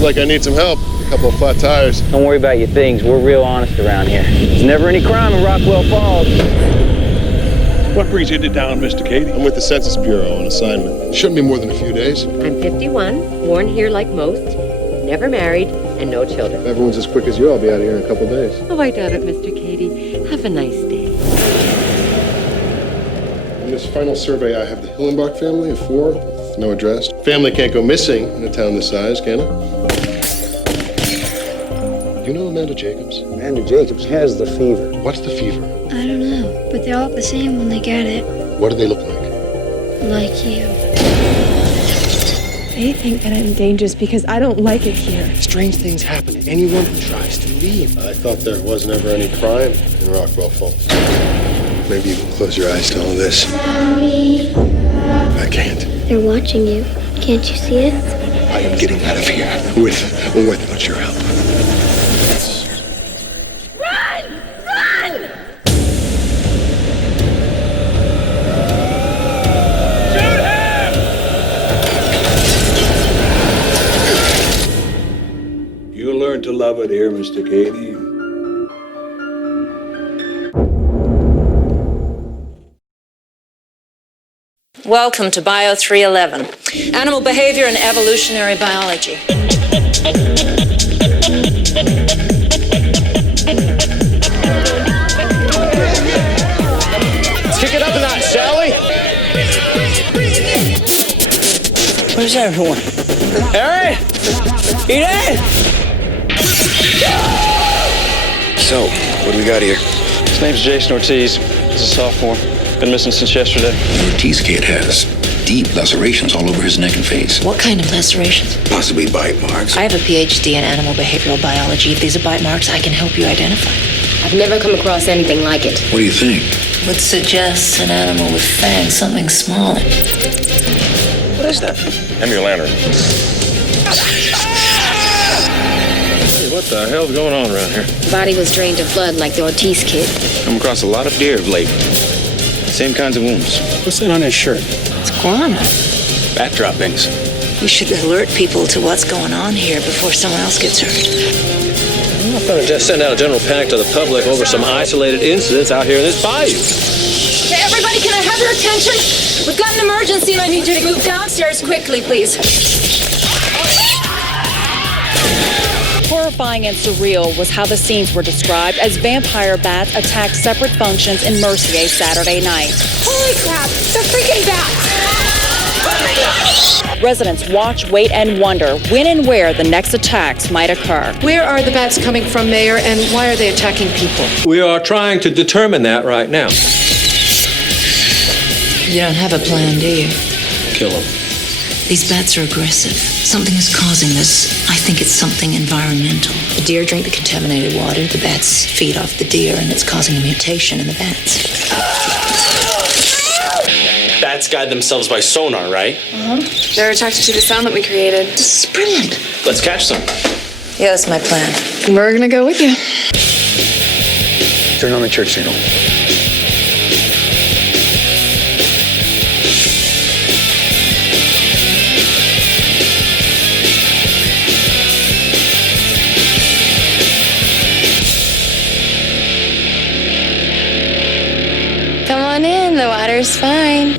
Like I need some help. A couple of flat tires. Don't worry about your things. We're real honest around here. There's never any crime in Rockwell Falls. What brings you to town, Mr. Cady? I'm with the Census Bureau on assignment. Shouldn't be more than a few days. I'm 51, born here like most, never married, and no children. If everyone's as quick as you, I'll be out of here in a couple of days. Oh, I doubt it, Mr. Cady. Have a nice day. In this final survey, I have the Hillenbach family of 4 with no address. Family can't go missing in a town this size, can it? You know Amanda Jacobs? Amanda Jacobs has the fever. What's the fever? I don't know, but they all look the same when they get it. What do they look like? Like you. They think that I'm dangerous because I don't like it here. Strange things happen to anyone who tries to leave. I thought there was never any crime in Rockwell Falls. Maybe you can close your eyes to all this. Mommy. I can't. They're watching you. Can't you see it? I am getting out of here with or without your help. You'll learn to love it here, Mr. Cady. Welcome to Bio 311, Animal Behavior and Evolutionary Biology. Let's kick it up a notch, shall we? Where's everyone? Harry? Edie? So, what do we got here? His name's Jason Ortiz. He's a sophomore. Been missing since yesterday. The Ortiz kid has deep lacerations all over his neck and face. What kind of lacerations? Possibly bite marks. I have a PhD in animal behavioral biology. If these are bite marks, I can help you identify them. I've never come across anything like it. What do you think? Would suggest an animal with fangs, something smaller. What is that? Hand me your lantern. Hey, what the hell's going on around here? The body was drained of blood like the Ortiz kid. Come across a lot of deer of late. Same kinds of wounds. What's that on his shirt? It's guano. Bat droppings. We should alert people to what's going on here before someone else gets hurt. I'm not going to just send out a general panic to the public over some isolated incidents out here in this bayou. Hey, everybody, can I have your attention? We've got an emergency and I need you to move downstairs quickly, please. Horrifying and surreal was how the scenes were described as vampire bats attacked separate functions in Mercier Saturday night. Holy crap, they're freaking bats! Residents watch, wait, and wonder when and where the next attacks might occur. Where are the bats coming from, Mayor, and why are they attacking people? We are trying to determine that right now. You don't have a plan, do you? Kill him. These bats are aggressive. Something is causing this. I think it's something environmental. The deer drink the contaminated water, the bats feed off the deer, and it's causing a mutation in the bats. Bats guide themselves by sonar, right? They're attracted to the sound that we created. This is brilliant. Let's catch some. Yeah, that's my plan. We're gonna go with you. Turn on the church signal. Come on in, the water's fine.